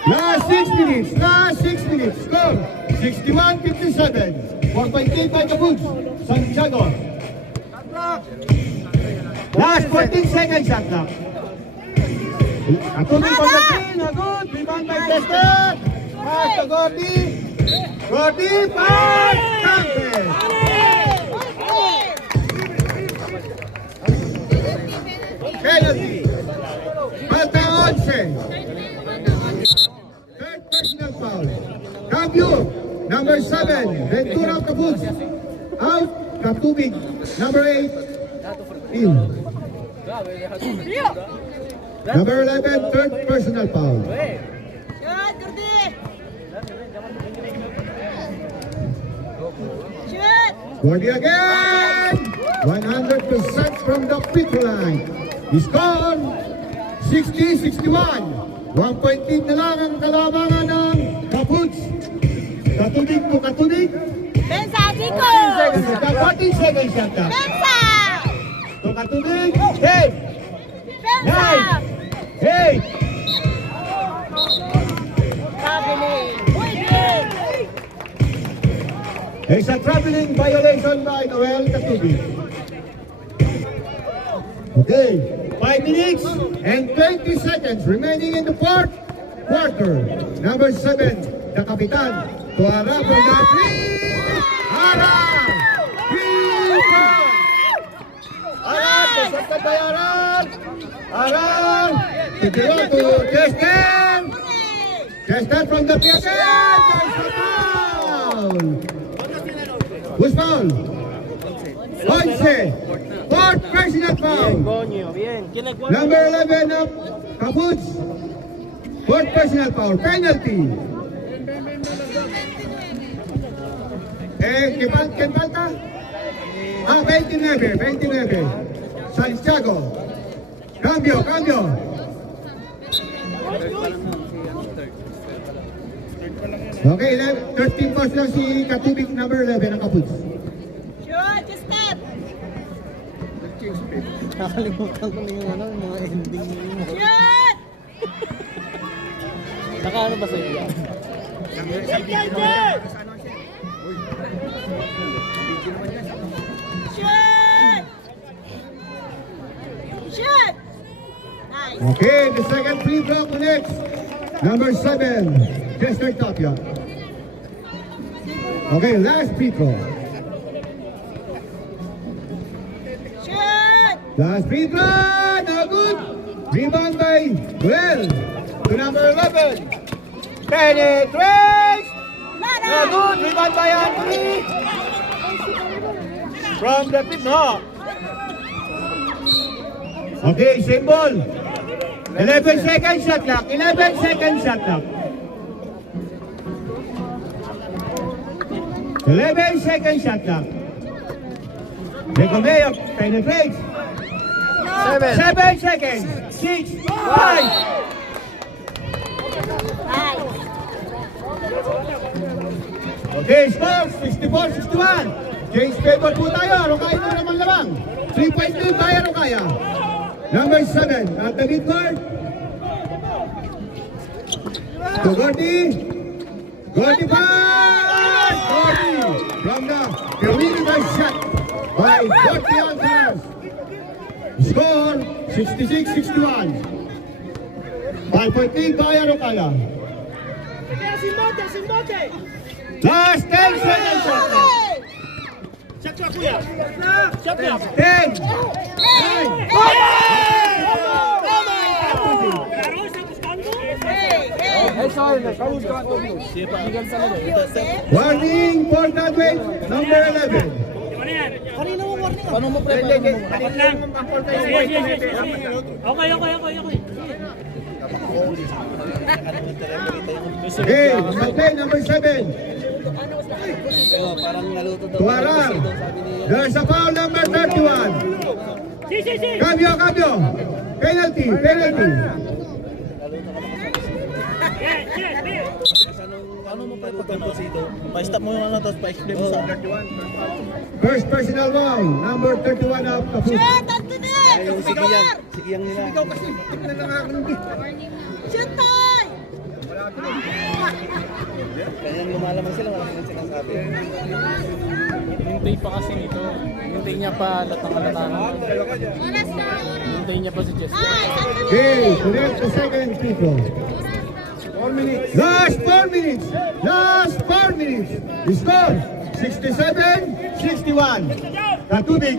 Last 6 minutes, score 61-57. 4-point lead by Caputs Santiago. Last 14 seconds shot clock. Atuloy from the screen, good. Rebound by Chester. Pass to Gordy, pass, counted. Penalty. Falta 11. Third personal foul. Cambio. Number 7. Ventura of Caputs. Out. Katubig. Number 8. In. Number 11. Third personal foul. Gordy again. 100% from the free throw line. The score, 60-61. 1-point lead na lang ang kalamangan ng Caputs. Katulig to Katulig. Benza, Chico! 40 seconds shot clock. Benza! To Katulig. 10, Benza! 9, 8. There's a traveling violation by Noel Katulig. Okay, 5 minutes and 20 seconds remaining in the fourth quarter. Number 7, the Kapitan, to Ara from the three. Ara! Pasok by Ara! Ara! To Chester! Chester from the three again! There's the foul! Who's foul? Once! Fourth personal foul. Number 11 of Caputs. Fourth personal foul. Penalty. ¿Quién falta? 29. Santiago. Cambio. Okay, 13 points lang si Katubig, number 11 ng Caputs. Nakalimutan ko na yung mga ending mo. Nakaano ba sa'yo yan? Okay, the second free throw connects. Number 7, Chester Tapia. Okay, last free throw. Last free throw, no good. Rebound by Well To number 11. Penetrates. No good. Rebound by Anthony. From the fifth, no. Okay, same ball. 11 seconds shot clock. 11 seconds shot clock. 11 seconds shot clock. Recomeo penetrates. 7 seconds. 6, 5. Okay, score 64-61. James favor po tayo. Arokaya na naman lamang. 3 points lead by Arokaya. Number 7 at the midcourt. To Gordy. Gordy pass! Gordy from the perimeter shot by Gordy Alcaraz. Score 66-61. 5-point lead by Arokaya. Last 10 seconds. Shot niya. 10. 9. Laro sa Buscando. Warning for graduate number 11. Ano yan? Paano mo pre? Paano mo? Dapat lang. Yes. Okay. Okay, play number 7. Parang naluto daw. Tuarang. There's a foul number 31. Si. Cambio. Penalty. Yes. Ano mo pre? Pa-stop mo yung ano, tapos pa-explain mo sa 31. First personal foul, number 31 of the foot. Yung sigiyang nila. Kanyang lumalaman sila, wala silang sinasabi. Hintay pa kasi nito. Hintay niya pa latang-latang. Hintay niya pa si Jessica. Okay, connect the second people. 4 minutes. Last 4 minutes. The score 67-61. Katubig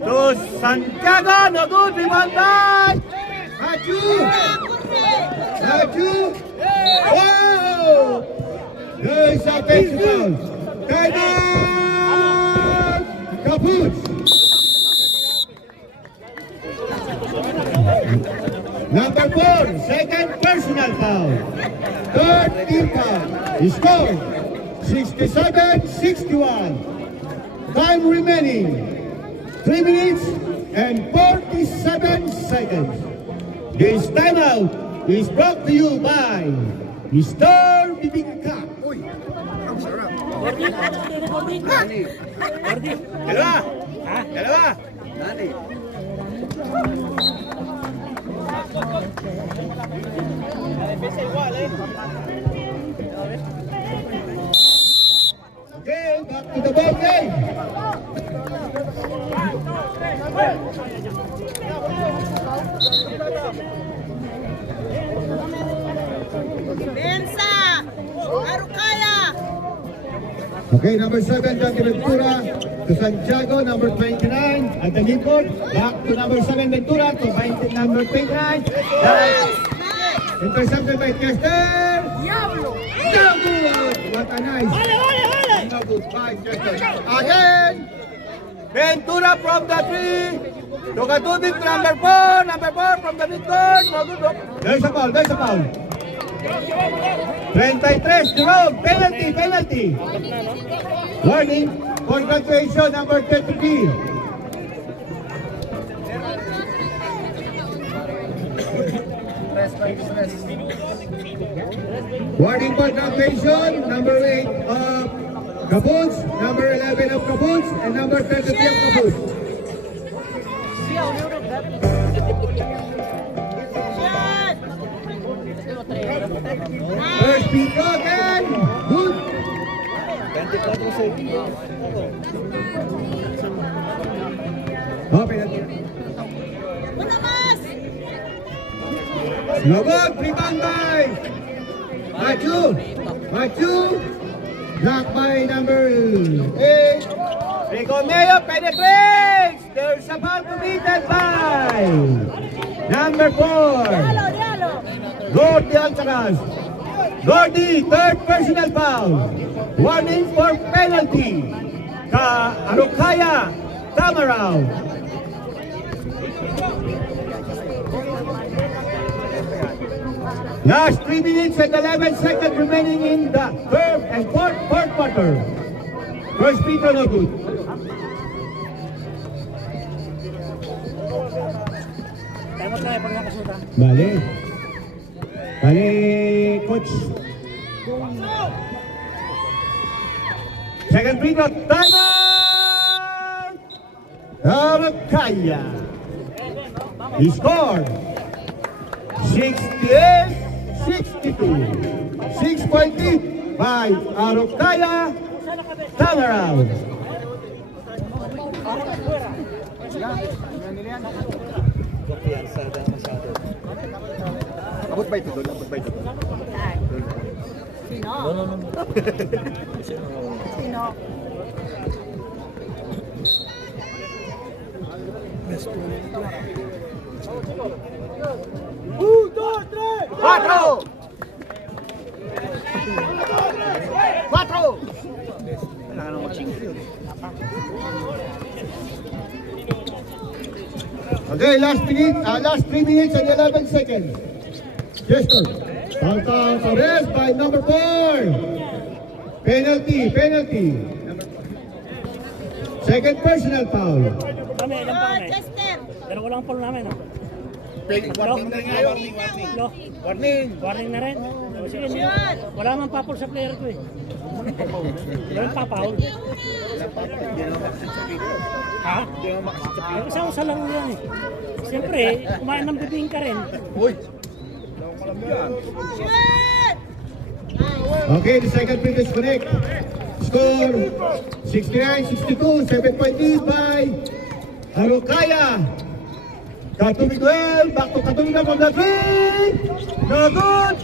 to Santiago. No good. Rebound by Hachu. Wow! There's a bench foul. Timeout. Kaput. Number 4, second personal foul. Third team foul. Score 67-61. Time remaining 3 minutes and 47 seconds. This timeout is brought to you by Mr. Bibingka. Dalawa. Okay, back to the ball game. Okay, number 7, Jackie Ventura to Santiago, number 29 at the midcourt. Back to number 7, Ventura to number 29. That's intercepted by Kester. Diablo! What a nice. Good fight, Kester. Again, Ventura from the 3. Tukatubig to number 4 from the midcourt. No good. There's a foul. 33, Jerome, penalty. Warning, congratulations, number 33. Warning, congratulations, number 8 of Caboons, number 11 of Caboons, and number 33 of Caboons. First pick again. Good. 24 seconds. Okay, Lobot, rebound by Machu. Blocked by number 8. Rico Mayo penetrates. There's a foul committed by number 4. Gordy Alcaraz. Gordy, third personal foul. Warning for penalty. Arokaya Tamarao. Last 3 minutes and 11 seconds remaining in the third and fourth quarter. First Peter no good. Salamat tayo pag nakasuta. Bale. Bale, coach. Second free throw, timeout! Araucaya. He scored 68-62. 6-point lead by Araucaya. Turnaround. Abot ba ito doon? Abot ba ito doon? Sino? No. Sino? Cuatro! Okay, last 3 minutes and 11 seconds. Chester. Count arrest by number 4. Penalty. Second personal foul. Kami, ilan pa kami? Chester! Dalawa lang po namin, ha? Warning na nga, warning. Warning na rin. O, sige, wala man papol sa player ko eh. Wala papawol. Ha? Isa-usa lang yan eh. Siyempre, kumain ng bibing ka rin. Okay, the second free throw is connect. Score 69-62, 7-point lead by Araucaya. Katubig well, back to Katubig from the three. No good.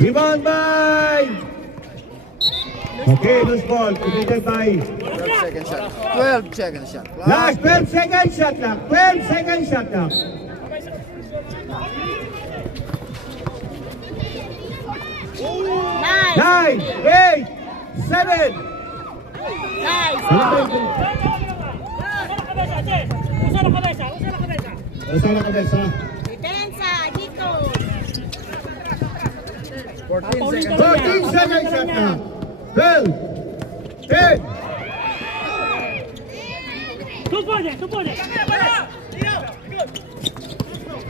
Rebound by. Okay, loose ball, completed by. 12 second shot. 12 second shot. Last 12 second shot clock. 12 second shot clock. Nice! 9, 8, 7. Nice! Usa na kabesa. Usala kabesa. Depensa, dito! 14 second shot clock. 12, 10. Tupode.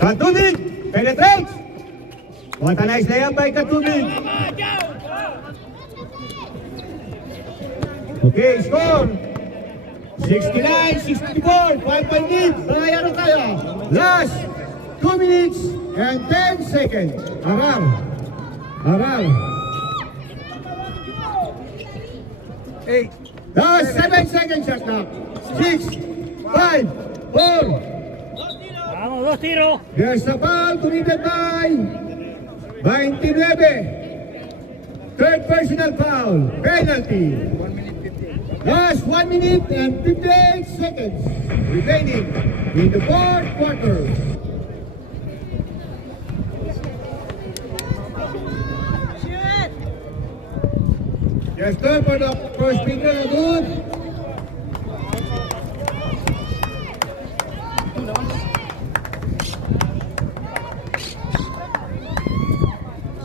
Katubig penetrates. What a nice layup by Katubig. Okay, score 69-64, 5-point lead by Araucaya. Last 2 minutes and 10 seconds. Aral. Last 7 seconds shot clock. 6, 5, 4. Vamos, 2 tiro. There's a foul committed by 29. Third personal foul. Penalty. Last 1 minute and 58 seconds remaining in the fourth quarter. Shoot! Yes, turn for the first finger. Good.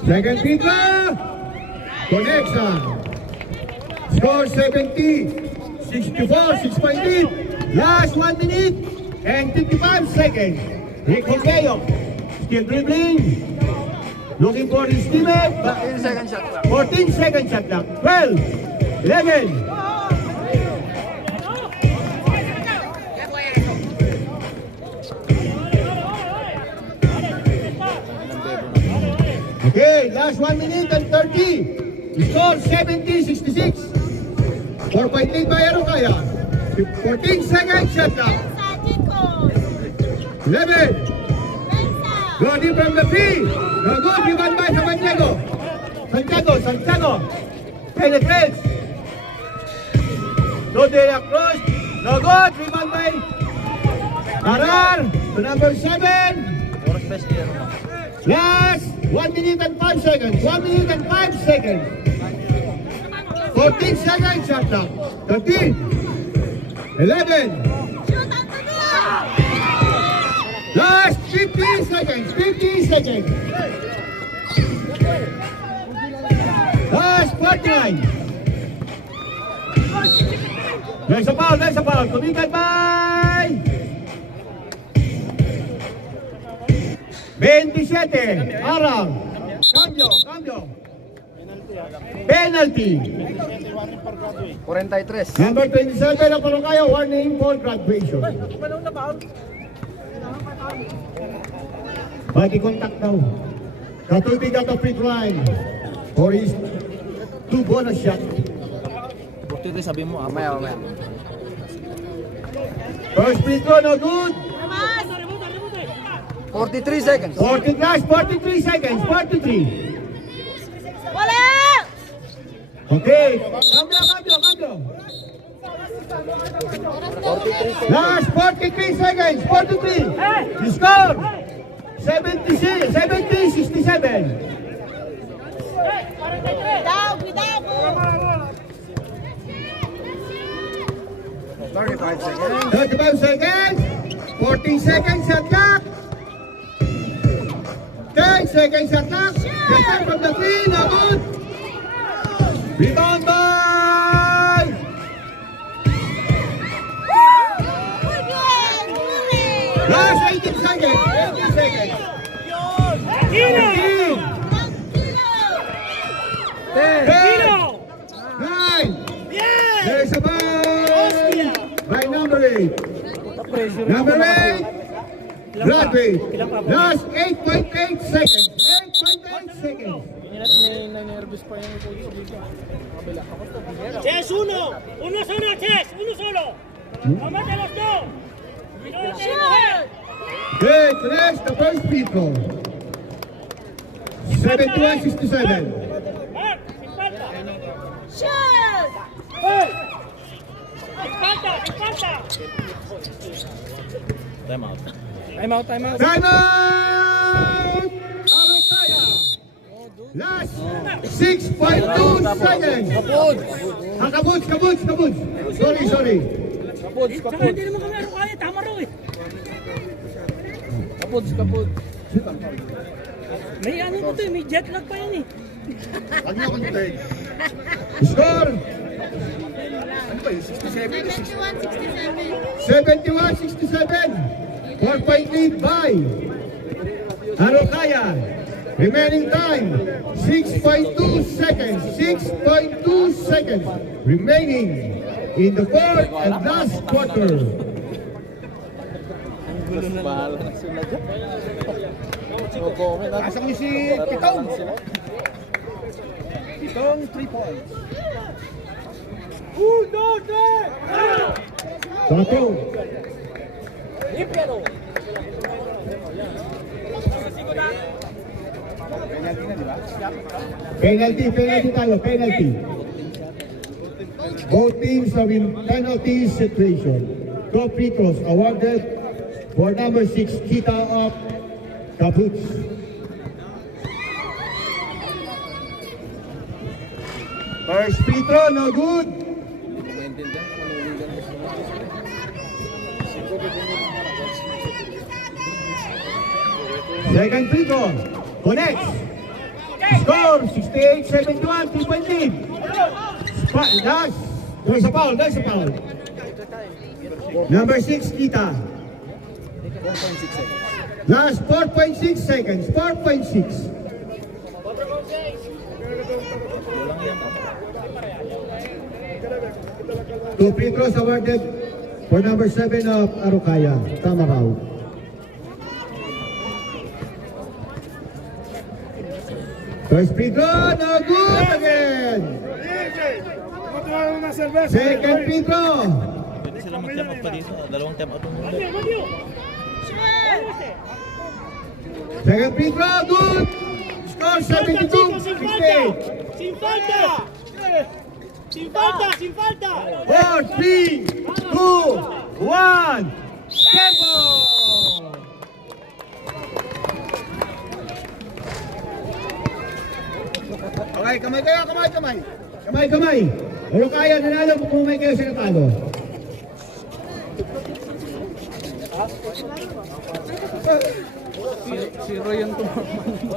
Second finger. Connection. Score 70-64, 6-point lead. Last 1 minute and 55 seconds. Rick Hongeo still dribbling. Looking for his teammate. 14 second shot. 14 second shot clock. 12, 11. Okay, last 1 minute and 30. Score 70-66. 4-point lead by Araucaya. 14 seconds shot clock. Depensa, dito! 11. Depensa! Go deep from the free. No good. Rebound by Santiago. Santiago. Penetrates. No day across. No good. Rebound by Arar to number 7. Oras best here. Last 1 minute and 5 seconds. 1 minute and 5 seconds. 14 seconds shot clock. 13. 11. Shoot, Anthony! Last 15 seconds. 15 seconds. Last 49. There's a foul. Committed by 27. Arang. Cambio. Penalty. 43. Number 27 ang Arokaya, warning for graduation. Bagi contact daw. Katubig at the free line for his 2 bonus shot. 43 sabi mo, Mamaya. First free throw, no good. 43 seconds. 43 seconds. 43. Wala! Okay. Cambio. Last 43 seconds. 43. The score. 70-67. Down, down mo! 35 seconds. 35 seconds. 14 seconds shot clock. 10 seconds shot clock. Get back from the 3. No good. Rebound by. Last 18 seconds. 18 seconds. 18. 10. 9. There is a foul by number 8. Number 8. Graduate. Last 8.8 seconds. 8.8 seconds. Nervous pa yung coach dito. Kabila. Ako to. Chess, uno solo, Chess, uno solo. Vamos a los dos. Okay, finish the first free throw. 71-67. Mark, sin falta. Shoot! Sin falta. Time out. Time out! Arokaya. Last 6.2 seconds. Kabuts. Sorry. Saka hindi naman kami kaya, tama raw eh. Kapuds. May ano ko to eh, may jet lag pa yan eh. Wag niyo akong tayo. Score! 71-67. 4-point lead by Arokaya. Remaining time, 6.2 seconds. 6.2 seconds remaining in the fourth and last quarter. Bahala na sila dyan. No comment. Asa ko si Pitong. Pitong 3 points. Tato. Penalty. Both teams are in penalty situation. 2 free throws awarded for number 6, Kita of Kabuts. First free throw, no good. Second free throw, connects. Score 68-71, 3-point lead. Last, there's a foul. Number 6, Kita. 4.6 seconds. Last 4.6 seconds. 4.6. Two free throws awarded for number 7 of Arokaya, Tamaraw. First free throw, no good again. Second free throw. Pwede sila mag-time out pa dito. Dalawang time out muna. Second free throw, good. Score 72-68. Sin falta. 4, 3, 2, 1. Tempo! Okay, kamay. Ano kaya nanalo kung may kayo sa natalo? Si Roy yung tumakbo.